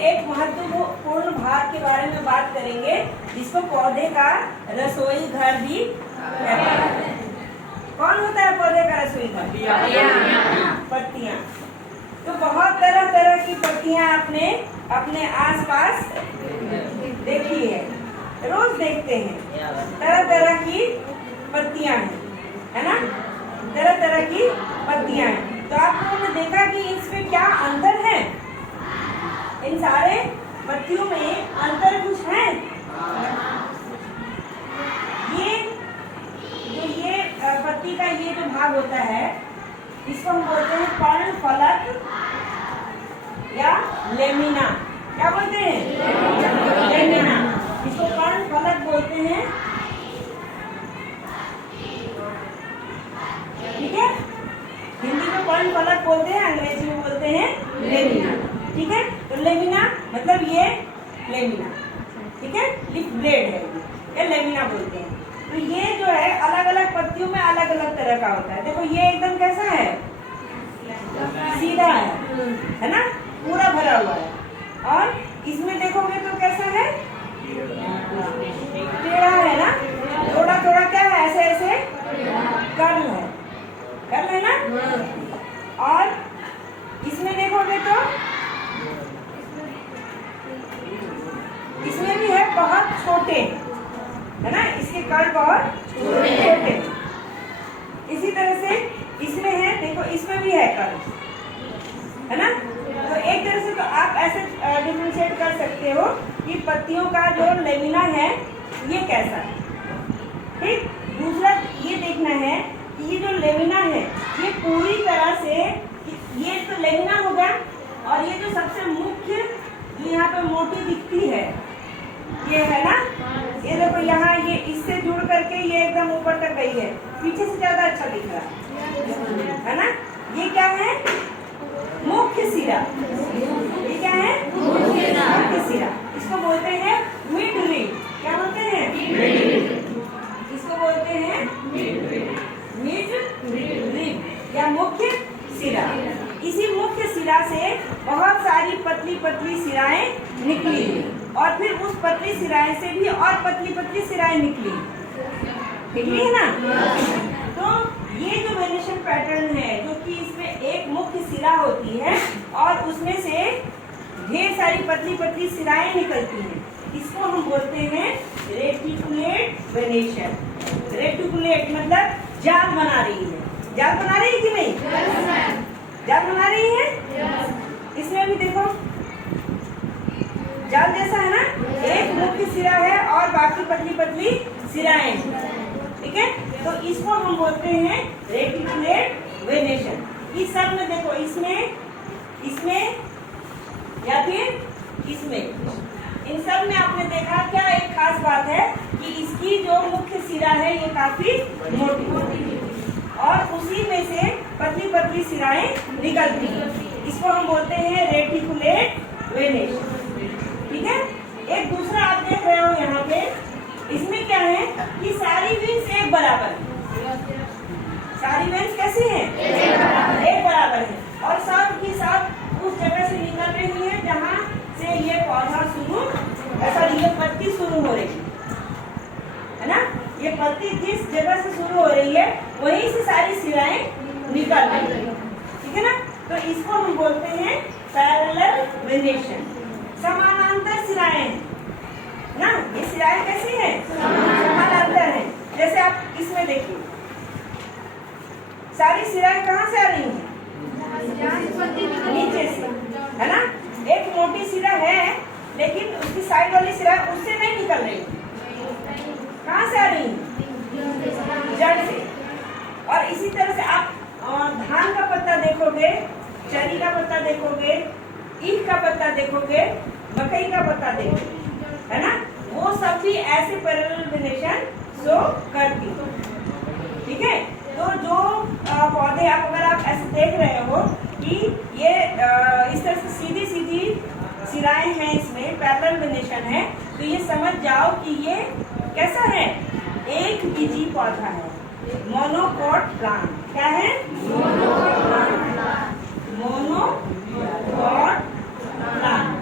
एक महत्वपूर्ण भाग के बारे में बात करेंगे जिसको पौधे का रसोई घर भी कहते हैं। कौन होता है पौधे का रसोई घर? पत्तियां। तो बहुत तरह तरह की पत्तियां आपने अपने आसपास देखी है, रोज देखते हैं। तरह तरह की पत्तियां हैं, है ना? तरह तरह की पत्तियां हैं। तो आप लोगों ने देखा कि इसमें क्या अंतर है? इन सारे पत्तियों में अंतर कुछ है? ये पत्ती का ये जो भाग होता है इसको हम बोलते हैं पर्ण फलक या लेमिना। क्या बोलते हैं? लेमिना। इसको पर्ण फलक बोलते हैं। ठीक है, हिंदी में पर्ण फलक बोलते हैं, अंग्रेजी में बोलते हैं लेमिना। ठीक है, तो लेमिना मतलब ये लेमिना, ठीक है, लीफ ब्लेड है ये लेमिना बोलते हैं। तो ये जो है अलग अलग पत्तियों में अलग अलग तरह का होता है। देखो ये एकदम कैसा है? सीधा है ना, पूरा भरा हुआ है। और इसमें देखोगे तो कैसा है? टेढ़ा है ना, थोड़ा थोड़ा क्या है, ऐसे ऐसे कर्ल है ना। और इसमें देखोगे तो इसमें भी है बहुत छोटे, है ना, इसके कर्ल बहुत छोटे। इसी तरह से इसमें है, देखो इसमें भी है कर्ल, है ना। तो एक तरह से तो आप ऐसे डिफरेंशिएट कर सकते हो कि पत्तियों का जो लेमिना है ये कैसा है। ठीक, दूसरा ये देखना है कि ये जो लेमिना है ये पूरी तरह से, ये तो लेमिना हो गया, और ये जो सबसे मुख्य जो यहाँ पे मोटी दिखती है ये है ना, ये देखो यहाँ ये इससे जुड़ करके ये एकदम ऊपर तक गई है, पीछे से ज्यादा अच्छा दिख रहा है ना। ये क्या है? मुख्य सिरा। ये क्या है? मुख्य सिरा। इसको बोलते हैं मिड रिब। क्या बोलते हैं? इसको बोलते हैं मिड रिब या मुख्य सिरा। इसी मुख्य सिरा से बहुत सारी पतली पतली सिराएं निकली और फिर उस पतली सिराएं से भी और पतली पतली सिराएं निकली है ना। तो ये जो वेरिएशन पैटर्न है जो कि इसमें एक मुख्य सिरा होती है और उसमें से ढेर सारी पतली पतली सिराएं निकलती हैं, इसको हम बोलते हैं रेटिकुलेट वेनेशन। रेटिकुलेट मतलब जाल बना रही है। जाल बना रही है कि नहीं? जाल बना रही है। इसमें भी देखो जाल जैसा है ना, एक मुख्य सिरा है और बाकी पतली पतली सिराएं। ठीक है, तो इसको हम बोलते हैं रेटिकुलेट वेनेशन। इस सब में देखो इसमें या फिर इसमें, इन सब में आपने देखा क्या एक खास बात है कि इसकी जो मुख्य सिरा है ये काफी मोटी और उसी में से पतली पतली सिराएं निकलती हैं। इसको हम बोलते हैं रेटिकुलेट वेनेशन। ठीक है, एक दूसरा आप देख रहे हो यहाँ पे, इसमें क्या है कि सारी वेन्स एक बराबर है। सारी वेन्स कैसी है? एक बराबर है और सब की सब उस जगह से निकल रही है जहाँ से ये पौधा शुरू, ये पत्ती शुरू हो रही है ना। ये पत्ती जिस जगह से शुरू हो रही है वहीं से सारी सिराएं निकल रही है। ठीक है ना, तो इसको हम बोलते हैं पैरेलल वेनेशन। समानांतर सिराएं ना, ये सिराएं कैसी है? समानांतर है। जैसे आप इसमें देखिए सारी सिराएं कहाँ से आ रही हैं? नीचे से, है ना। एक मोटी सिरा है लेकिन उसकी साइड वाली सिरा उससे नहीं निकल रही, कहाँ से आ रही? जड़ से। और इसी तरह से आप धान का पत्ता देखोगे, चरी का पत्ता देखोगे, ईख का पत्ता देखोगे, मकई का पत्ता देखोगे, है ना, वो सब भी ऐसे पैरेलल वेनेशन शो करती। ठीक है, तो जो पौधे अगर आप ऐसे देख रहे हो कि ये इस तरह से सीधी सीधी सिराएं हैं, इसमें पैरेलल वेनेशन है, तो ये समझ जाओ कि ये कैसा है? एक बीजी पौधा है, मोनोकोट प्लांट। क्या है? Monocot plant.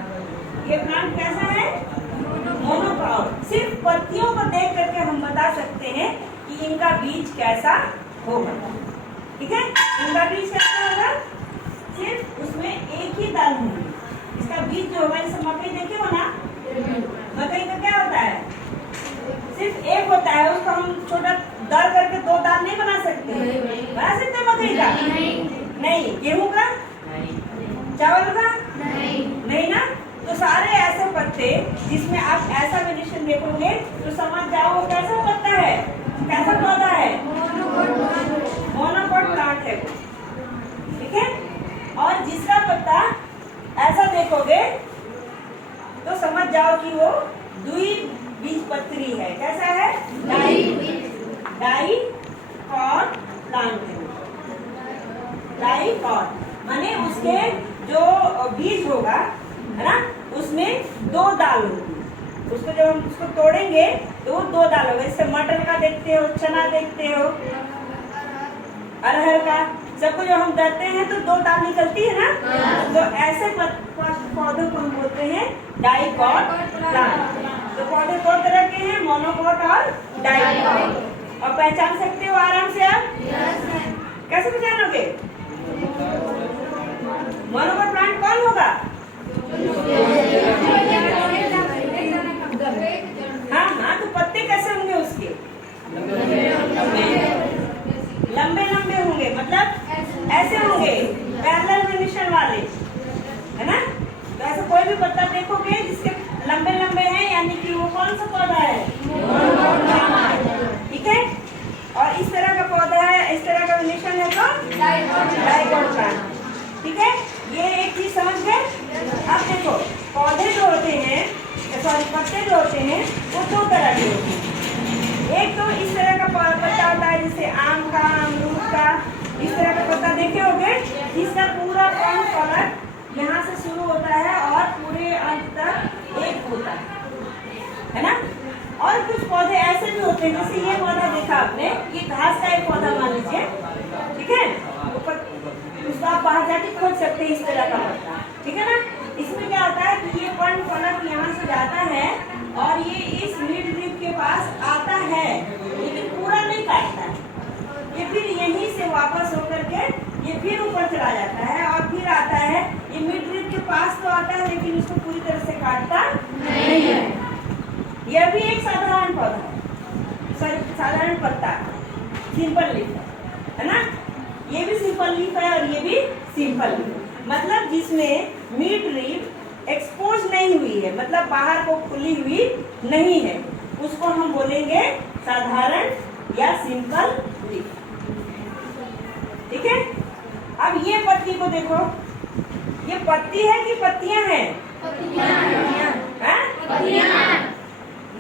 बीज कैसा होगा? सिर्फ उसमें एक ही दाल होगी। इसका बीज जो होगा, जैसे मकई देखे हो ना, मकई का क्या होता है? सिर्फ एक होता है, उसको हम छोटा दर करके दो दाल नहीं बना सकते। बना सकते मकई का? नहीं। गेहूं का? चावल का? नहीं ना। तो सारे ऐसे पत्ते जिसमें आप ऐसा वेरिएशन देखोगे तो समझ जाओ वो कैसा पत्ता है, कैसा पौधा है? मोनोकोट प्लांट है वो, ठीक है। और जिसका पत्ता ऐसा देखोगे तो समझ जाओ कि वो द्विबीजपत्री है। कैसा है? डाइकॉट प्लांट है। डाइकॉट माने उसके जो बीज होगा, है ना, उसमें दो दाल होगी। उसको जब हम उसको तोड़ेंगे तो वो दो दाल होगा। जैसे मटर का देखते हो, चना देखते हो, अरहर का, सबको जब हम दरते हैं तो दो दाल निकलती है ना। तो ऐसे पौधों को हम बोलते हैं डाइकॉट प्लांट। तो पौधे दो तरह के हैं, मोनोकोट और डाइकॉट। और पहचान सकते हो आराम से आप? कैसे पहचानोगे? मोनोकोट प्लांट कौन होगा? हाँ, तो पत्ते कैसे होंगे उसके? लंबे लंबे होंगे, मतलब ऐसे होंगे, पैरेलल वेरिएशन वाले, है ना। तो ऐसे कोई भी पत्ता देखोगे जिसके लंबे लंबे हैं, यानी कि वो कौन सा पौधा है? ठीक है। और इस तरह का पौधा है, इस तरह का वेरिएशन है तो डाइकॉट प्लांट, ठीक है। ये एक चीज समझ गए। अब देखो, पौधे जो होते हैं, सॉरी पत्ते जो होते हैं, वो दो तरह के होते हैं। एक तो इस तरह का पत्ता होता है, जैसे आम का, अमरूद का, इस तरह का पत्ता देखे होंगे, जिसका पूरा कौन कलर यहाँ से शुरू होता है और पूरे अंत तक एक होता है ना। और कुछ पौधे ऐसे भी होते हैं, जैसे ये पौधा देखा आपने, ये घास का एक पौधा मान लीजिए, ठीक है। उसको आप बाहर जाके खोज सकते हैं, इस तरह का पत्ता, ठीक है ना। इसमें क्या होता है कि ये फलक यहाँ से जाता है और ये इस मिड लीफ के पास आता है, लेकिन पूरा नहीं काटता है। ये फिर यहीं से वापस होकर के ये फिर ऊपर चला जाता है और फिर आता है, ये मिड लीफ के पास तो आता है लेकिन उसको पूरी तरह से काटता नहीं है। यह भी एक साधारण पौधा है, साधारण पत्ता, सिंपल लीफ है ना। ये भी सिंपल लीफ है और ये भी सिंपल लीफ, मतलब जिसमें मिड लीफ एक्सपोज नहीं हुई है, मतलब बाहर को खुली हुई नहीं है, उसको हम बोलेंगे साधारण या सिंपल लीफ, ठीक है। अब ये पत्ती को देखो, ये पत्ती है कि पत्तियां हैं? पत्तियां।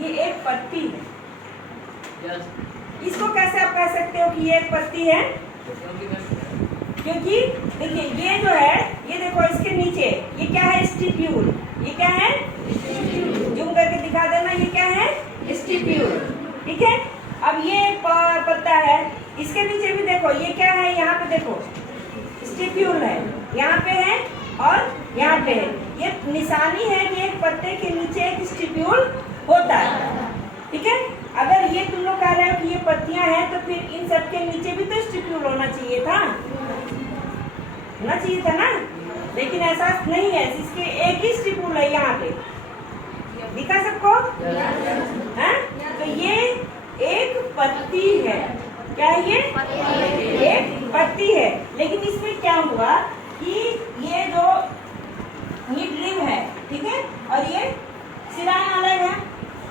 ये एक पत्ती है। इसको कैसे आप कह सकते हो कि ये एक पत्ती है? क्योंकि देखिए ये जो है, ये देखो इसके नीचे ये क्या है? स्टिप्यूल। ये क्या है? जूम करके दिखा देना, ये क्या है? स्टिप्यूल, ठीक है। अब ये पत्ता है, इसके नीचे भी देखो ये क्या है? यहाँ पे देखो स्टिप्यूल है, यहाँ पे है और यहाँ पे है। ये निशानी है कि एक पत्ते के नीचे एक स्टिप्यूल होता है, ठीक है। अगर ये तुम लोग कह रहे हो कि ये पत्तियां हैं, तो फिर इन सब के नीचे भी तो स्टिप्यूल होना चाहिए था ना, लेकिन ऐसा नहीं है। इसके एक ही स्टिप्यूल है यहाँ पे, दिखा सबको? है? तो ये एक पत्ती है। क्या है ये? एक पत्ती है। लेकिन इसमें क्या हुआ कि ये जो मिड लीफ है, ठीक है, और ये सिराएं अलग है,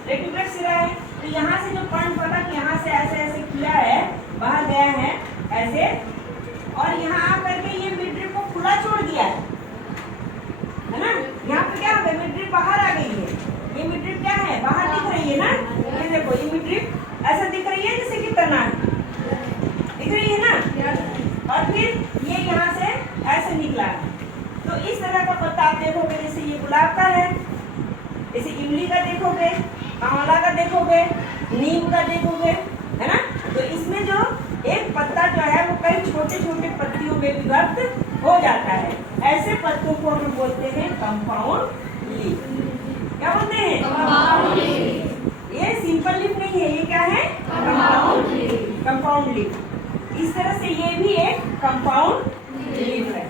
रेटिकुलर सिरा है। तो यहाँ से जो पर्णफलक यहाँ से ऐसे ऐसे किया है, बाहर गया है ऐसे, और यहाँ आकर के ये मिड लीफ को खुला छोड़ दिया है ना। यहाँ पे क्या हो गया? मिड लीफ बाहर आ गई है। ये मिड लीफ क्या है? बाहर दिख रही है ना। ये देखो, ये मिड लीफ ऐसा दिख रही है जैसे कि तना दिख रही है ना, और फिर ये यहाँ से ऐसे निकला है। तो इस तरह का पत्ता आप देखोगे, जैसे ये गुलाब का है, जैसे इमली का देखोगे, आंवला का देखोगे, नीम का देखोगे, है ना। तो इसमें जो एक पत्ता जो है वो कई छोटे छोटे पत्तियों में विभक्त हो जाता है। ऐसे पत्तों को हम बोलते हैं कंपाउंड लीफ। क्या बोलते हैं? Compound leaf. ये सिंपल लीफ नहीं है, ये क्या है? Compound leaf. कंपाउंड लीफ, इस तरह से ये भी एक कंपाउंड लीफ है।